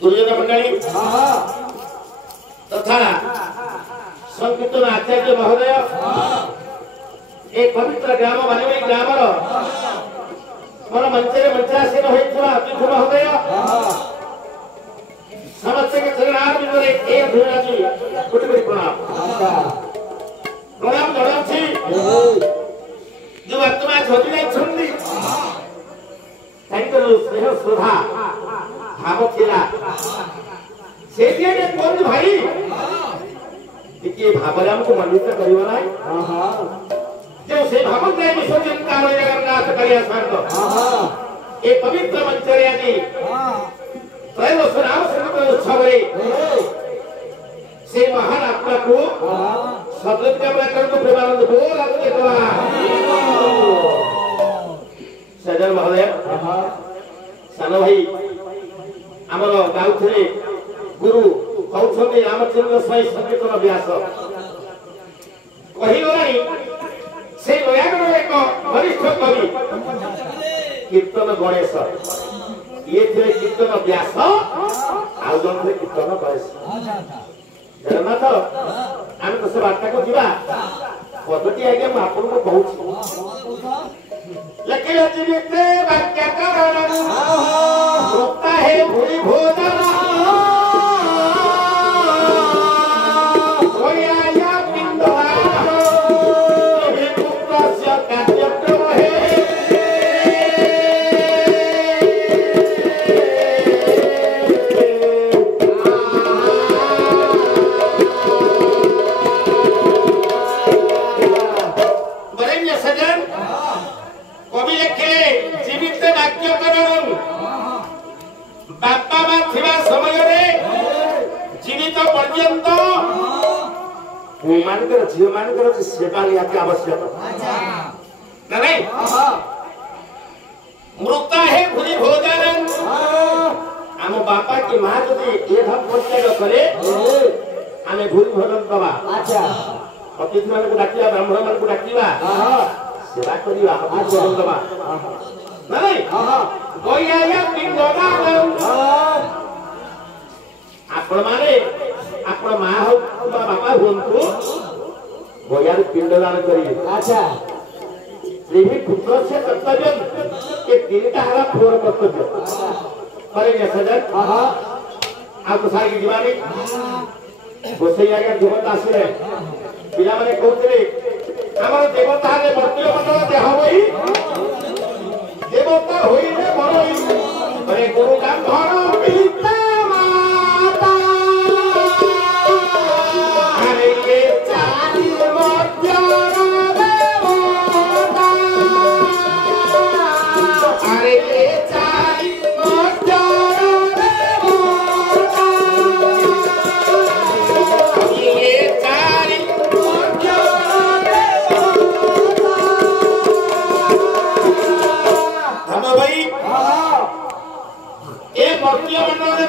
गुरुजन मंडली तथा संकीर्तन आचार्य महोदय एक पवित्र ग्राम बनवई ग्रामर मोर मंचरे मंचासीन होइथिबा अतिथि महोदय समस्त के चरणार बिंदुरे ए धुराजी कोटि प्रणाम प्रणाम जणाउछि जो आत्मा झोति नै छन्दी तांकर स्नेह श्रद्धा भाव थिला से जे कोन भाई देखिए भावरे हमको मन्वित करियो ना जो से भाव के विसर्जन कार्य जगन्नाथ करिया संत ए पवित्र मंचरे आदि त्रयोदश नाम संकीर्तन उत्सवरे से महान आत्मा को सदृत का प्रकरण को प्रेमानंद बोल आते कला सजन महोदय सान भाई आमर गाउथरे गुरु कौछन्ते रामचंद्र स्वाई संकीर्तन व्यास कहि गलानी से नयागढ़ एक वरिष्ठ कवि कीर्तन गणेश ये थे कीर्तन व्यास आउ जन थे कीर्तन गणेश जगन्नाथ आम तो से वार्ता को जीवा पद्धति आगे मैं आपन को कहूँ लखिल जीविते वाक्य करण रोकता है भूरी भोजन मानकर जीव मानकर सेवा लिया आवश्यक नहीं मृता है भूरी भोजन आम बापा की माँ जदि ये भाव परित्याग करे आम भूरी भोजन दवा अतिथि मान को डाकिया ब्राह्मण मान को डाकिया सेवा करिया भोजन दवा नहीं गया पिंडदान आपण माने आपण माँ हो बापा हुंतु गयार पिंडदान करिए अच्छा देवी पुत्र से कर्तव्य के तीनटा हला फोर कर्तव्य करेंगे सजन आप सारी दीवानी गोसैया के देवता आसिले पिला माने कहउतले हमर देवता रे मर्त्य बदल देह होई देवता होई रे बरोई अरे गुरु का घर पिता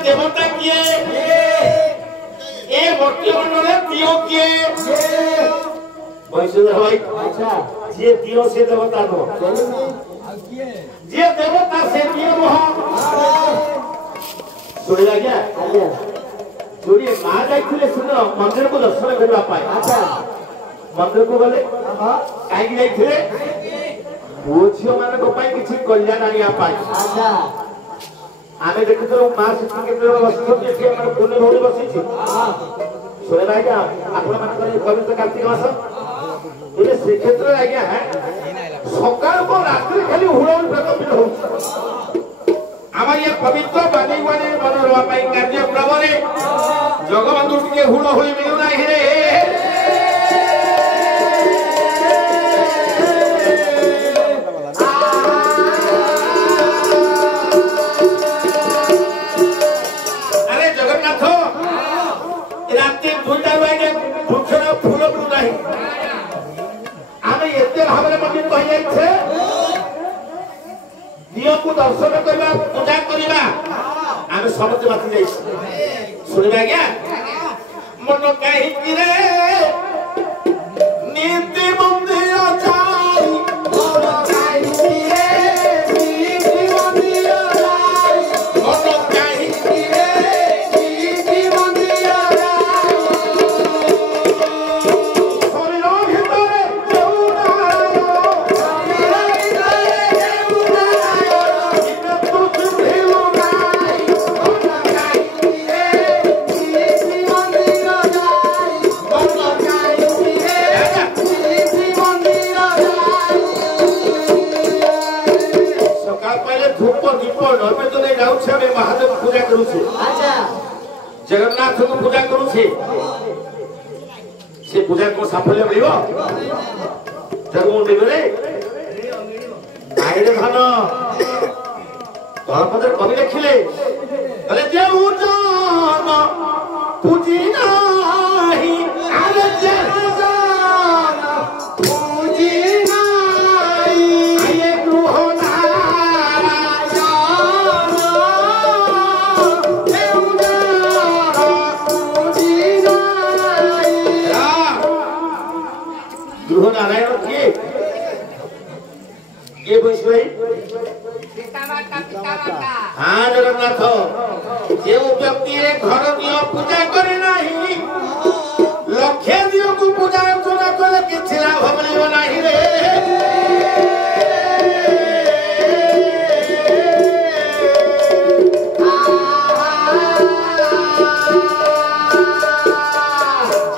देवता किए ए भक्ति मंडले दियो किए वैसे भाई अच्छा जे दियो से देवता नो जे देवता से दियो नो सुनिला क्या सुनिए मां जाइथिले सुन मंदिर को दर्शन करबा पाए अच्छा मंदिर को गले काई जाइथिले पूछियो माने को पाए किछि कल्याण आनिया पाए अच्छा आमे देखि तो मां सिद्धि केंद्र बसितो जे हमर पुण्य भौरी बसिछि सुने भाई क्या आपण मान करे पवित्र कार्तिक मास ये श्री क्षेत्र आज्ञा है सकाळ को रात्रि खाली हुड़न प्रकट हो आमार ये पवित्र बानी वाले बनरवा पाई कार्यक्रम रे जगबंधु के हुड़ होई मिलु नाही रे को दर्शन करबा पूजा करबा आमे समझ बाती जाई सुनिबा क्या मन काहे कि रे नीति मंदिर जाई मन काहे कि रे नीति मंदिर जाई मन काहे कि रे କରୁଛେ ଜଗନ୍ନାଥ को पूजा କରୁଛେ से पूजा को साफल्य मिलिब जगमुंडी बेले आईरे धन धर्मपदर कवि लिखिले कहले जे उजान पूजी नाही आरे जे उजान पूजी नाही आये गृह नारायण जे उजान पूजी नाही गृह नारायण किए बुझबै हाँ जगन्नाथ जो व्यक्ति घर दियो पूजा करे नहीं लक्षे दियो को पूजा अर्चना कले किछि लाभ मिलिबो नहीं रे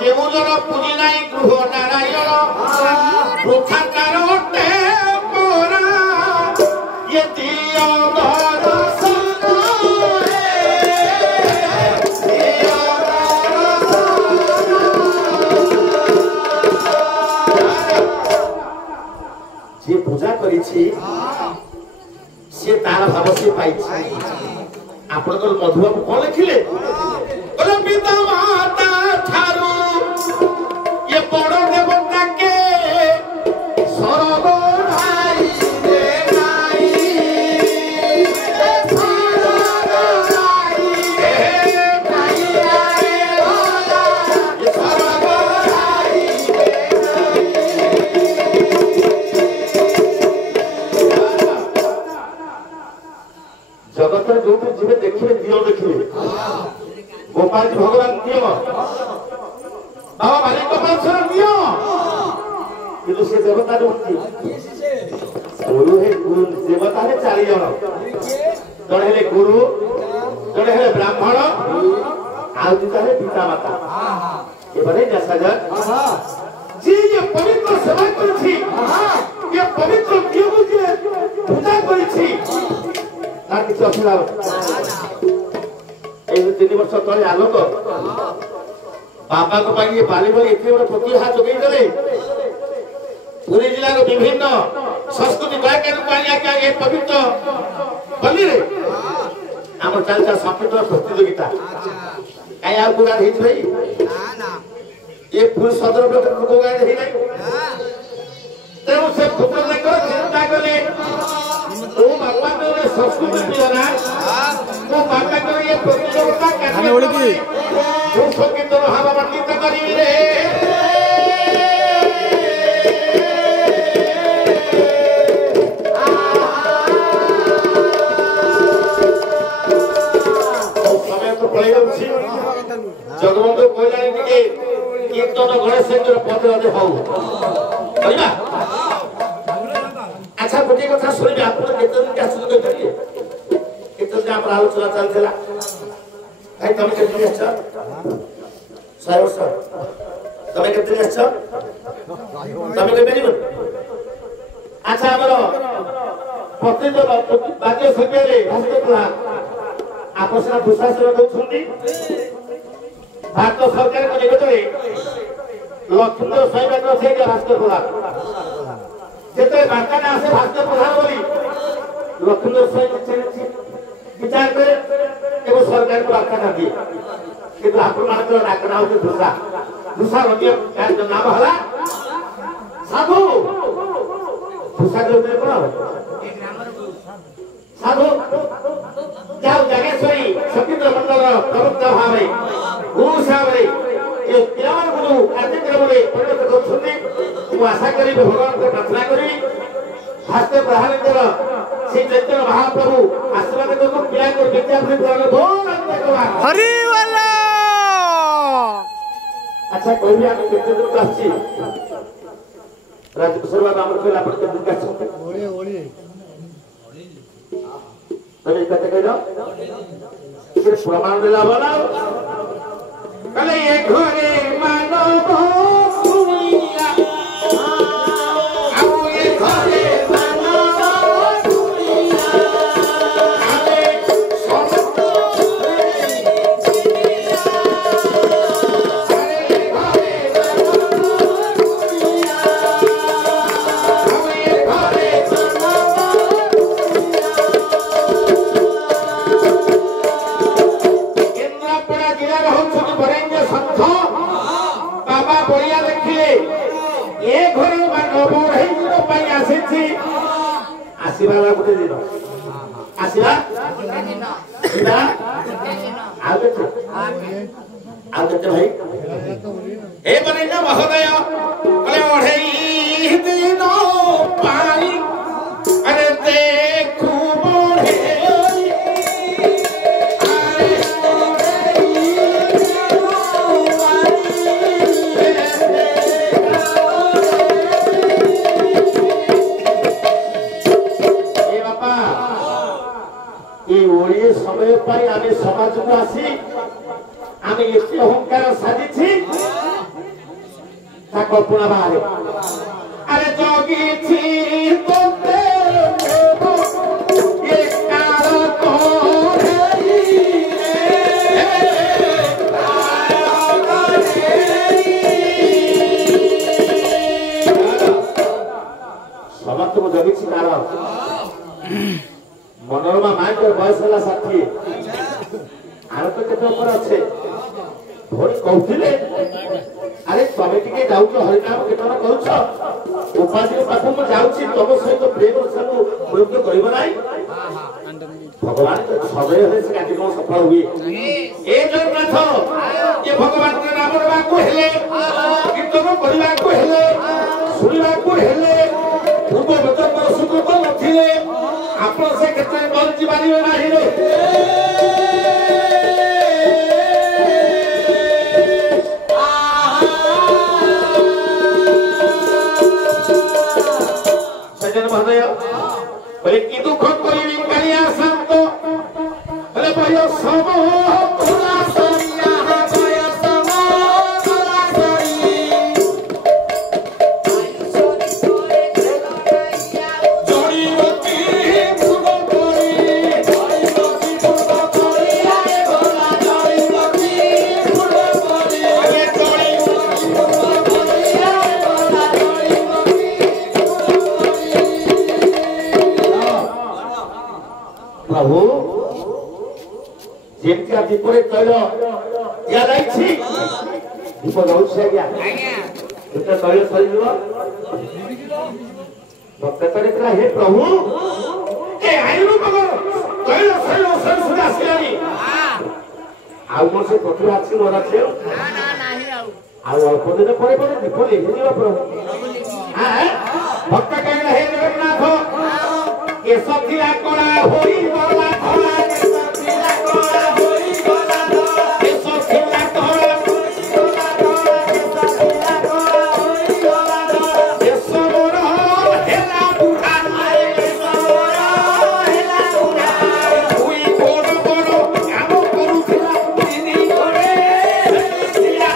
जेउ जन पूजी नहीं गृह नारायण वृथा कारोटे मोरा ये दियो जे पूजा करिछि से तार भाव से पाइछि आपण को मधुबाबू कोन लिखिले बोले पिता माता थारू ये बड़ देवता के सर्व भाई रे नाई जगत जो जीवे देखिए दियो देखिए गोपाल जी भगवान दियो बाबा मालिक गोपाल सर दियो किंतु से देवता जो गुरु है गुरु देवता है 4 जन जड़े हेले गुरु जड़े हेले ब्राह्मण आउ दुटा है पिता माता ये बने जसजन जी ये पवित्र सेवा करछि ये पवित्र दियो जे पूजा करछि तार किसी असुविधा ए 3 वर्ष तले आलोक बाबा को पाई ये बाली बोली एते बड़ प्रतिभा जोगई देले पूरी जिला रो विभिन्न संस्कृति कार्यक्रम पानिया के ये पवित्र बलि रे हम चलता संस्कृत प्रतियोगिता काई आ पूरा हित भाई ना ये फूल सदर को गाय रही नहीं तेरे से पुत्र ने कर चिंता करे तो भगवान ने संस्कृति दिया ना वो बाबा को ये प्रतियोगिता करने वाली की जो संगीत तो हवा मंडित करी रे समय तो पड़े उसी जगमों को कोई नहीं कि कीर्तन गणेश चंद्र पद दे हो भैया अच्छा गोटे कथा सुनिबे आपण केते दिन का सुन करिए केते दिन आपण आलोचना चलथला भाई तुम केते दिन अच्छा 100 वर्ष तुम केते दिन अच्छा तुम के बेरिबो अच्छा हमरो प्रतिदिन बाजे संगे हस्तकला आपसरा दुशासन दउछंदी भारत सरकार को निकटरे लक्ष्मण साइबान से हस्तकला जेते बार्ता ना आसे भास्कर प्रधान बोली लक्ष्मण साइब विचार करे एवं सरकार को बार्ता ना दिए किंतु आपण मानकर डाकना होते दूसरा अन्य कार्य नाम हला साधु दूसरा के ऊपर पड़ा साधु जाओ जागेश्वरी सतीन्द्र मंडल प्रवक्ता भावे गुरु साहब ये पिलावन गुरु कार्यक्रम रे परिणत करछुनी मु आशा करी भगवान को प्रार्थना करी भास्कर प्रधानकर श्री चैतन्य महाप्रभु आशीर्वाद को पिला को विद्या से प्रदान बोल हरि वाला अच्छा कोई भी आके केते दिन आछि राजकिशोर बाबा हमर कोला पर के दिन आछि ओळे ओळे तबे कते कहलो इसे प्रमाण देला बोला कले ये घरे मानव सुनिया आओ ये घरे मानव सुनिया आले समस्त किला रहउछन बरेण्य संत बाबा बलिया देखिले ए घरे मानव बढ़ई दिन पई आसीछि आसीबाला गुटे दिन आसीबा सीधा आगे भाई ए बरेण्य महोदय कले ओढ़ई दिन पाई अरे देखू बढ़े समय पाई आमे समाज को आसी आमे एते अहंकार साजिछि ता कल्पना बाहर अरे जोगी छी तोते ये काल तो समस्त को जोगी छी काल मनोरमा माइकर बयस होला 60 आरो तो केते ऊपर আছে भोरी कहथिले अरे तमे टिके जाउछ हरिनाम केतन कहउछ उपाधि पाखु म जाउछि तम सहित प्रेम सब प्रयोग करिब नाही भगवान तो सबे होले से काटी को सफल हुए ए जगन्नाथ ये भगवान के नाम रबा को हेले कीर्तन करिबा को हेले सुनिबा को हेले पूर्व वचन सुख को नथिले आपण से केते बल जीवानी नाही रे सज्जन महोदय बोले कि दुख कोई करिया संत बोले भयो सब खुला सरिया भयो सब खुला सरी जोड़ी रोटी फूल कोई जोड़ी रोटी फूल कोई आए भोला जोड़ी रोटी फूल कोई आए जोड़ी रोटी फूल कोई आए भोला जोड़ी प्रभु जेमती आज दीपरे तैल दिया जाइछि दीप रहउछि आज्ञा एते तैल सरिଯିव भक्त करे हे प्रभु ए आइनु बगर तैल सरि सुधा आसिलानी आउ मोर से पत्र आछि मोर आछि ना ना नाही आउ अल्प दिन परे परे दीप लेहिजिव प्रभु हां भक्त कहले हे जगन्नाथ ये सब दिला कोड़ा होई बोला धोला ये सब दिला कोड़ा होई बोला धोला ये सब दिला कोड़ा होई बोला धोला ये सब दिला कोड़ा होई बोला धोला ये सब रो हेला बुढ़ा ये सब रो हेला बुढ़ा हुई बोलो बोलो काम करूथिला दिनी करे हेलिया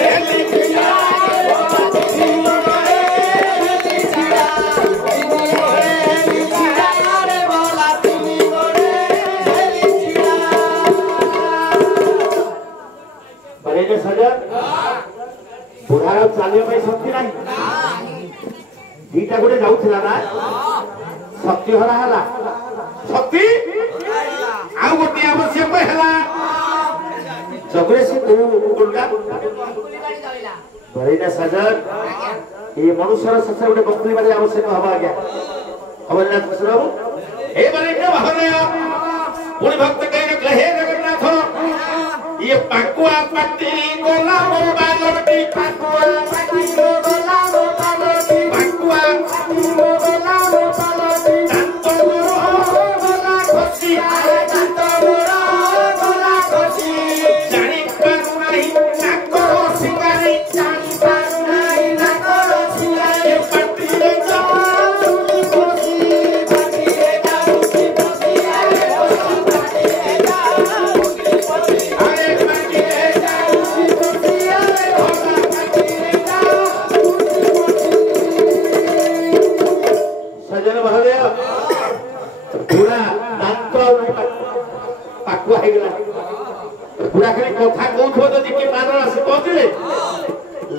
हेलिया बुढ़ार चालिया पाई शक्ति नहीं दीटा गोटे जाऊला ना शक्ति हरा हला शक्ति आउ गोटे आवश्यक हला जगरे से को गुंडा बरेना सजन ये मनुष्यर ससे गोटे बकरी बारे आवश्यक हवा गया खबर ना खुसराऊ ए बरेना महोदय पुनि भक्त कहे हे जगन्नाथ ये पाकुआ पट्टी गोला बालोटी पाकुआ पट्टी गोला बालोटी पाकुआ पट्टी गोला बालोटी दांतो गोला खसी आए दांतो गोला खसी जानी पारु नहीं ना करो सिंगारी जानी पारु नहीं ना करो सिंगारी पट्टी ले जाओ खुशी पट्टी ले जाओ खुशी आए पट्टी ले जाओ खुशी आए पट्टी ले जाओ खुशी आए भोला पट्टी ले जाओ सजन महादेव पूरा दांतो पाकुआ हे गेला पूरा खाली कथा कहथो जदि के मादर आसी पहुंचले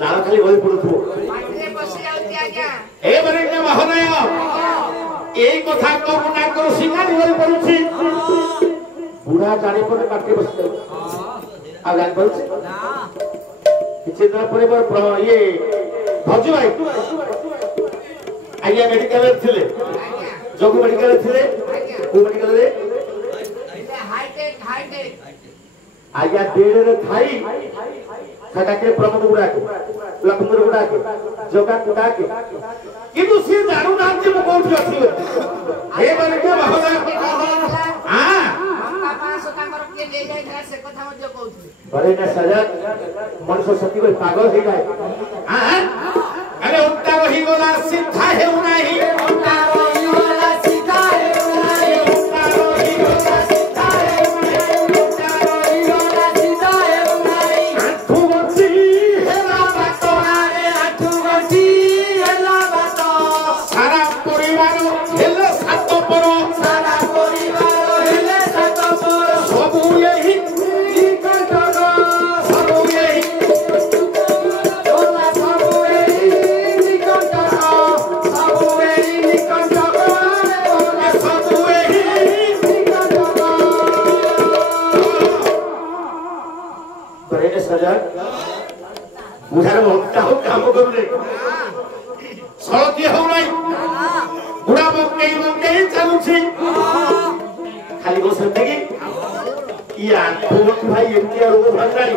लाल खाली गली पड़ुथो माटिरे बसी जाउती आज्ञा ए बरेण्य महोदय एई कथा कहू ना करू सिंगारी गली पड़ुछि बुढ़ा जाने पर काटे बसते अब जान बोलছে কিছু দিন পরে ये भौजी भाई आइया मेडिकल ଥିଲେ जोगु मेडिकल ଥିଲେ को मेडिकल रे हाईटेक आइया डेढ़ रे थाई सदा के प्रमुख गुडा के लखनपुर गुडा के जोगा गुडा के किंतु से दारू नाम के कोन अछि हे माने के बाबा हां हमका 500 कर के ले जाय घर से कथा मत कहउथि बरे ना सजा मनुष्य सती को पागल हो जाए हां अरे उल्टा वही बोला सीधा है नहीं उल्टा वही बोला सीधा है नहीं उल्टा वही बोला सीधा है नहीं उल्टा वही बोला सीधा है नहीं आठू गची हेला बातो आरे आठू गची हेला बातो सारा परिवार हेले सात पर सारा परिवार हेले सात पर सब यही बुढ़ार भक्ता हो काम करूले सड़की हो नहीं बुढ़ा बंकई चलुछि खाली को सते कि या भूत भाई एमती रोग भंडारी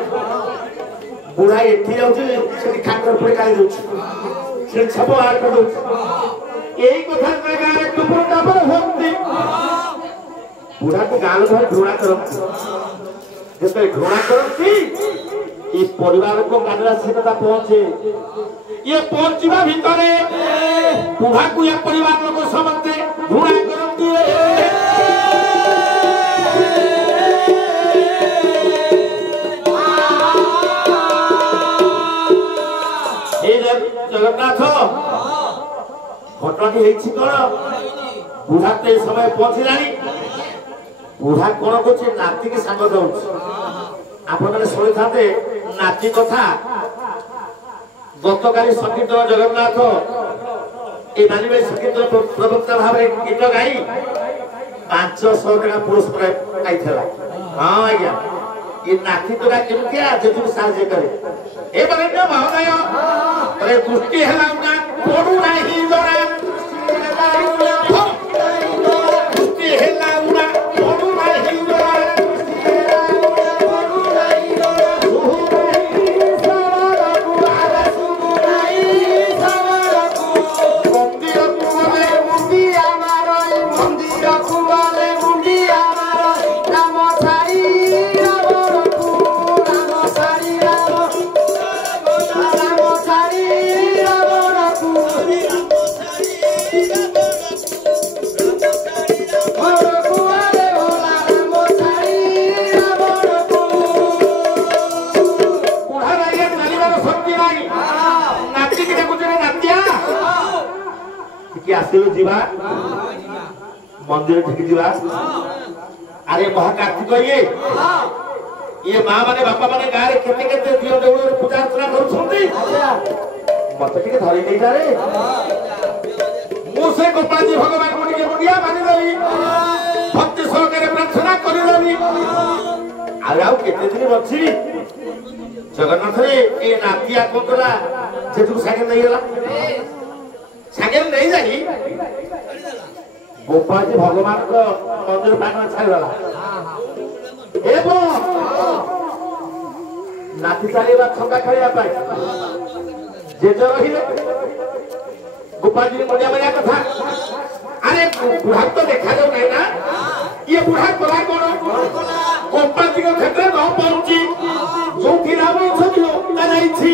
बुढ़ा एठी जाउछि सेठी ठाकर पड़े काई दोछि से सब आर कर दोछि एई कथा जगह रे टुकुर टापर होती बुढ़ा को गाल भर घृणा करती जते घृणा करती इस परिवार को कानरा सीधा पहुंचे ये पहुंचवा भीतरे बुढ़ा को ये परिवार लोग समझते घृणा करती ए जगन्नाथ घटना हेछि कोन बुढ़ा ते समय पहुंचलानी बुढ़ा कोन कोछि नाती के संग दउछ आपण माने सुनि थाते नाची कथा गतकाली संकीर्तन जगन्नाथ ए मानिबे संकीर्तन प्रवक्ता भाबे गीत गाई 500 टका पुरस्कार आइथला हां आज्ञा ये नाची तोरा केमतिया जेतु साजे करे ए बने न भावनाय अरे दृष्टि हला ना पडू नाही जरा दृष्टि हला ना पडू नाही जरा जीवा मंदिर ठीक जीवा अरे महाकार्तिक ये मां माने बापा माने गाय केते केते दियो देउर पूजा अर्चना करूछंती मते टिके धरि नै जारे मुसे गोपाजी भगवान को टिके मुडिया मानि देली भक्ति सहकारे प्रार्थना करि देली आउ केते दिन बछि जगन्नाथ रे ए नातिया कोकला जेतु सागे नै गेला सागे नहीं जाई गोपाजी भगवान को मंदिर पान छाई वाला एबो नाती चालीबा छक्का खेलिया पाई जे जो रहिले गोपाजी ने बढ़िया बढ़िया कथा अरे बुढ़ा तो देखा जाऊ नहीं ना ये बुढ़ा कोला कोन गोपाजी को क्षेत्र न पहुंची जो कि रावण छबियो नहीं छी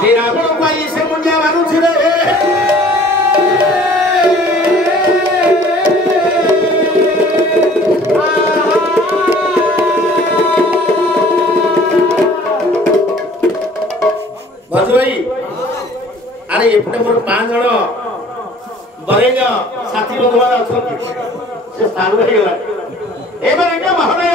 से रावण को से मुंडिया मारू छी रे भाई अरे एपटे मोर 5 जण बरेज साथी बंधुवान अछंती से सारू हे गला ए बरेज महनय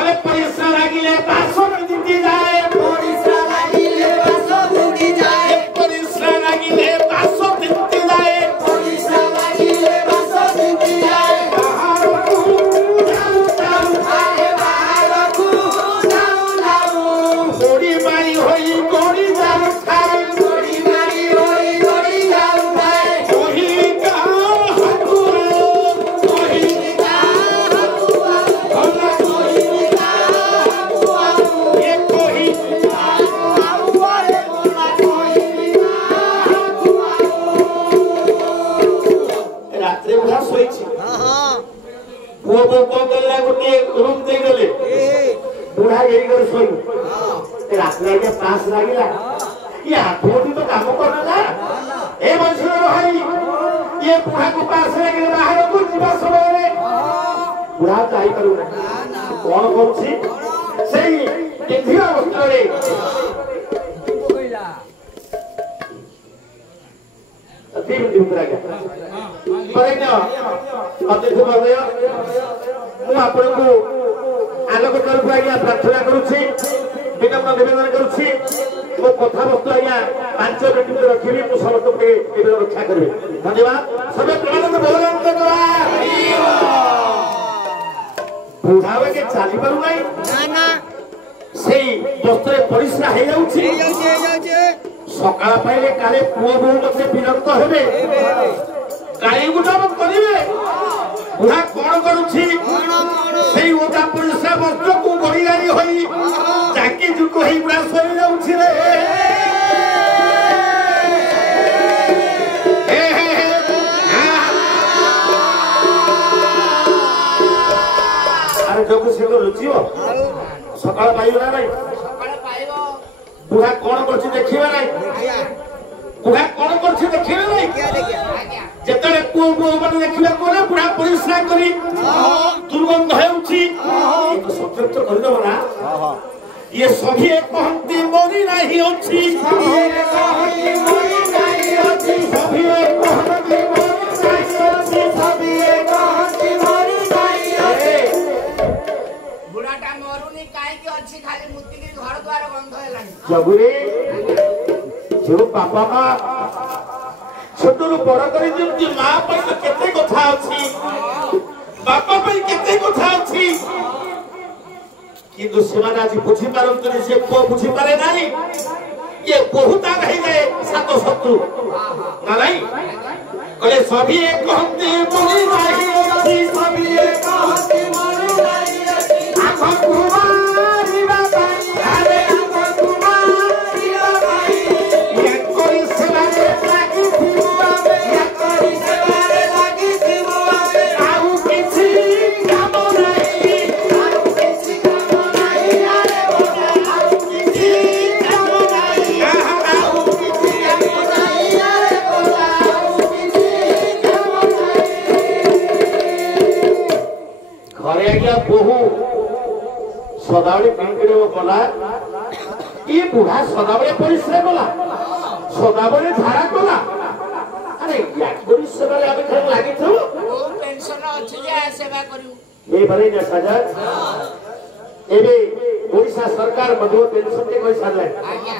अरे परिश्रम लागिले 500 दिती जाए परिश्रम लागिले 500 दिती जाए परिश्रम लागिले 500 दिती जाए परिश्रम लागिले 500 दिती जाए बाहर को जाऊ जाऊ बुढ़ा यही कर सोई रात लागे पास लागिला ये आठोटी तो काम करना ना ए बंशीधर भाई ये बुढ़ा को पास लागे बाहर को जीवा समय रे बुढ़ा जाई करू ना कौन करछि सेई केंधिया वस्त्र रे तीन दिन उतरा गया पर ना अध्यक्ष महोदय मु आपनको आलोक तरफ आज्ञा प्रार्थना करुछि विनम्र निवेदन करुछि मो कथा वस्तु आज्ञा 5 मिनिट रखिबी मु समस्त के निवेदन रक्षा करबे धन्यवाद सबे प्रमानंद बोलन करवा बुढ़ावे के चाली पारु नाही ना ना सेई दोस्तरे परिश्रा हे जाउछि सकाळ पाइले काले पुओ बहु मते विरक्त हेबे काई गुटा मत करिवे बुढ़ा कोन करूछि सेई ओटा परिश्रा वस्त्र को गड़ी गाड़ी होई जाकी जुको हेई बुढ़ा सोई जाउछि रे अरे जोको से लुचियो सकाळ पाइबो ना नाही सकाळ पाइबो बुढ़ा कोन करछि देखिबा नाही बुढ़ा कोन करछि देखिबा नाही जेतरे पुओ पुओ माने देखिबा कोले बुढ़ा परिश्रा करी दुर्गंध हेउछि तो सत्य कर दबो ना ये सभी कहंती मोरी नाही अछि सभी कहंती मोरी नाही अछि सभी कहंती मोरी नाही अछि सभी कहंती मोरी नाही अछि बुढ़ाटा मरुनी काई के अछि खाली मुक्ति के घर द्वार बंद हेलानी जबुरे जो बापा मां छोटरू बड़ करी जेमती मां पर केते कथा अछि बापा पर केते कथा अछि किंतु सेमान आज बुझी पारंतु से को बुझी पारे नाही ये बहुत आ रही है सातो शत्रु ना नहीं कहले सभी एक कहते बोली नाही अछि सभी एक कहते बोली नाही अछि आखो कुमारी बाबाई अरे आखो कुमारी बाबाई ये कोई सेवारे लागी थिबावे ये कोई सेवारे लागी थिबावे आउ किछि काम नाही आउ किछि काम नाही अरे बोला आउ किछि काम नाही आउ किछि काम नाही अरे बोला आउ किछि काम नाही घरे गया बहु सदावली पिंकड़े बोला ये बुढ़ा सदावली परिश्रम बोला सदावली धारा बोला अरे या परिश्रम वाले अबे घर लागी थो वो पेंशन अछि जे सेवा करू ए भले न सजा एबे ओडिसा सरकार मधु पेंशन के कोई सारले आज्ञा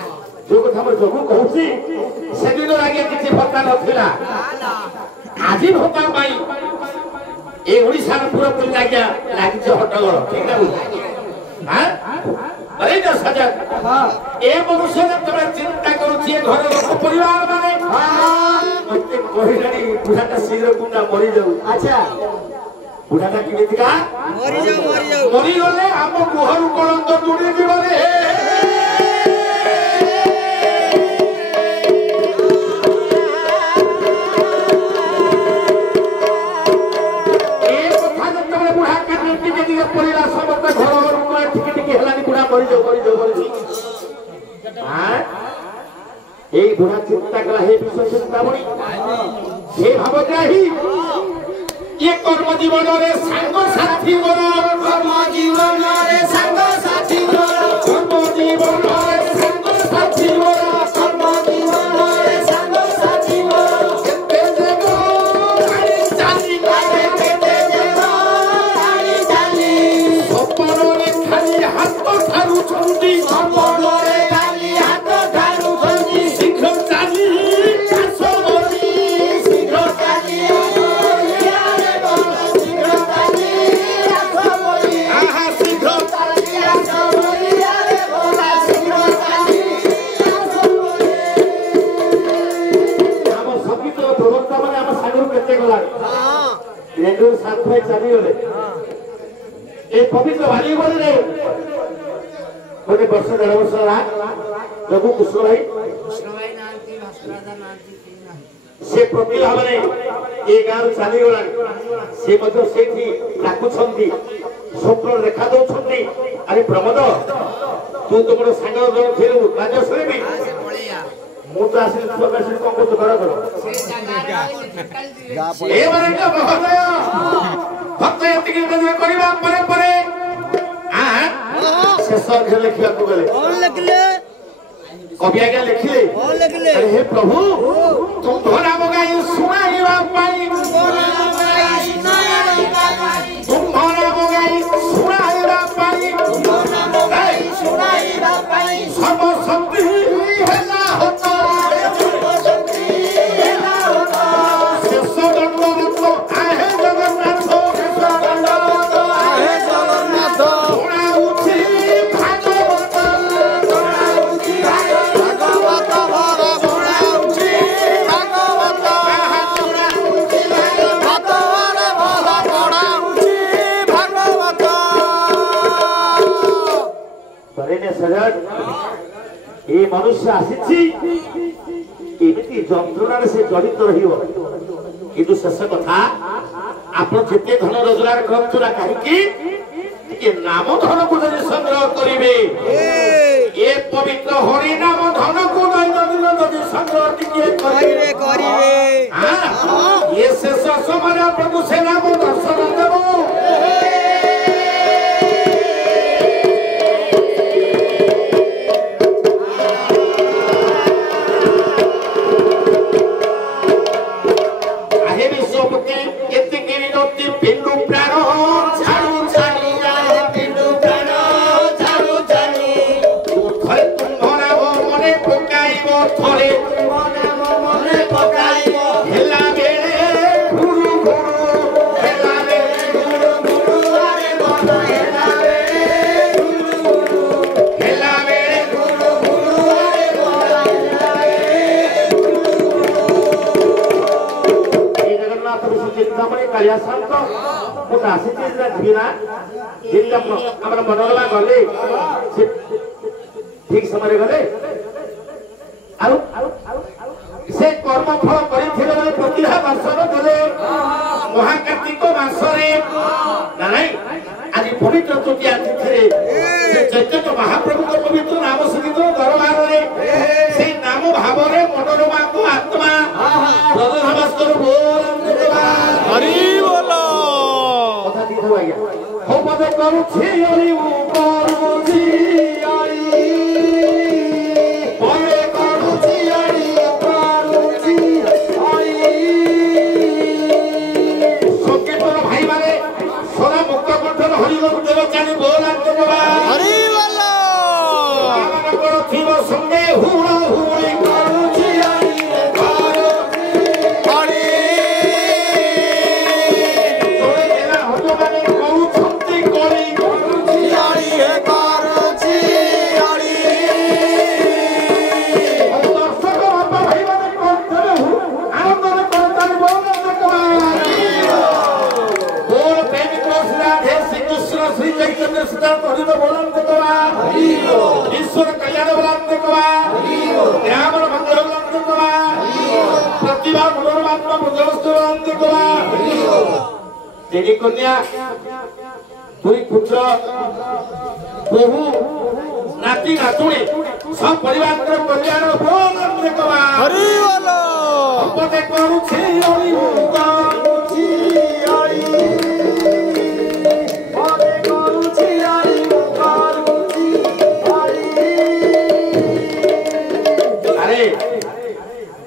जो कथा हम जगु कहूसी सेदिन लागे किछि भत्ता नथिला आजि भत्ता पाई ए ओडिसा पूरा पूरी लाग्या लागि छ हटगळ ठीक ना हां अरे न सजा हां ए मनुष्य ने तमे चिंता करूछि घर लोक परिवार माने हां मते कहिलानी बुढ़ाटा शीघ्र कुंडा मरि जाऊ अच्छा बुढ़ाटा किमितिका मरि जाऊ मरि गले हम गुहरु कलंक जुड़ी दिबरे परिवार समस्त घर घर ठीक ठीक हेलानी बुढ़ा मरि जाऊ हां ए बुढ़ा चिंता कला हे विषय चिंता बड़ी हे भावग्राही ये कर्म जीवन रे संग साथी मोर कर्म जीवन रे संग साथी मोर कर्म जीवन रे संग साथी मोर कर्म जीवन रे संग साथी मोर केते देबो आली चाली आले केते देबो आली चाली सपन रे खाली हाथ थारु छंदी सपन रे खाली हाथ थारु छंदी शीघ्र चाली आसो बोली शीघ्र चाली यारे बोल शीघ्र चाली आसो बोली आहा शीघ्र चाली आसो बोली यारे बोल शीघ्र चाली आसो बोली हम सभी तो प्रवक्ता माने हम सागर केते गला हां रेडो साथ में चली गले ए पवित्र वाली बोले रे कोने वर्ष 1.5 वर्ष रा प्रभु कृष्ण भाई नांती भास्करदा नांती से प्रति भावने ए गार चली गला से मध्य सेठी डाकु छंदी स्वप्न रेखा दो छंदी अरे प्रमोद तू तो मोर सांग जो खेलु राजा सुनिबि मु तो आसी तू आसी कोन को कर ए माने का महोदय भक्त एतिक बदले करबा परे आ शेष अध्याय लिखिया को गले कौन लिखले कवि आगे लिखिले कौन लिखले अरे हे प्रभु तुम धोना मगाई सुनाइबा पाई तुम धोना मगाई सुनाइबा पाई सर्व शक्ति हेला होता शेष दंड आहे जगन्नाथ धोना उछि भागवत ए मनुष्य आसी एमती जंत्रणा से जड़ित रही शेष कथा आप जिते धन रोजगार करतु ना कहीं नाम धन को जब संग्रह करेंगे ये पवित्र हरि नाम धन को दैनंदिन जब संग्रह करेंगे ये शेष समय आपको से नाम दर्शन देव मनोरमा गले ठीक समय गले से कर्मफल कर प्रतिभा दर्शन देले महाकार्तिक मासरे ना आज पवित्र तृतीया तिथि चैतन्य महाप्रभु पवित्र नाम संगीत दरबार से नाम भाव मनोरमा को आत्मा भास्कर हरि बोल कथा दी हो आज्ञा हो पद करुछि हरि करुछि ईश्वर कल्याण प्रतिभा कन्या दुई पुत्र बहु नाती नातुणी सब परिवार कल्याण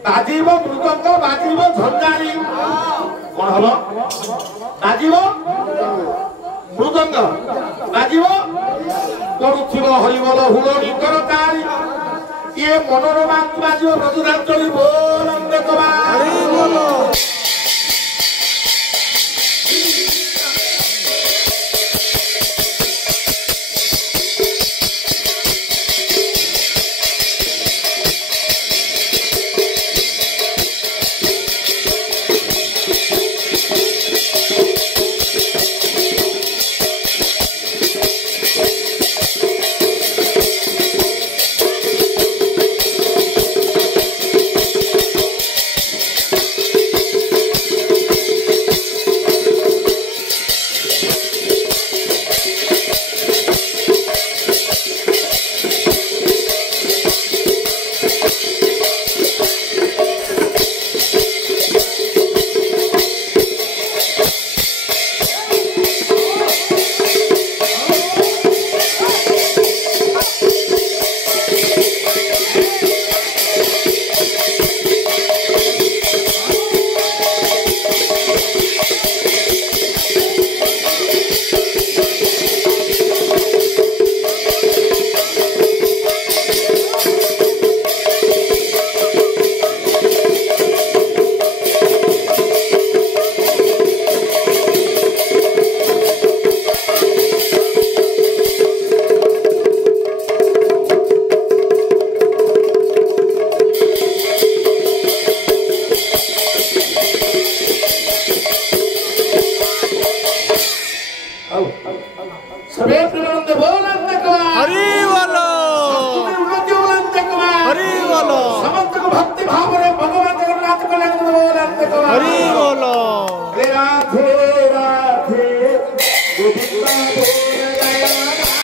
बाजीब मृदंग बाजीब झंझारी कौन हम बाजीब मृदंग बाजीब पड़ुथिब हरिबोल हुलड़ी करतारी ये मनोरमा बाजीब रजुरांचली बोल अंधेकवा बोल अंतकवा हरि बोलो उन्नति बोल अंतकवा हरि बोलो समस्त को भक्ति भाव रे भगवान जगन्नाथ को बोल अंतकवा हरि बोलो राधे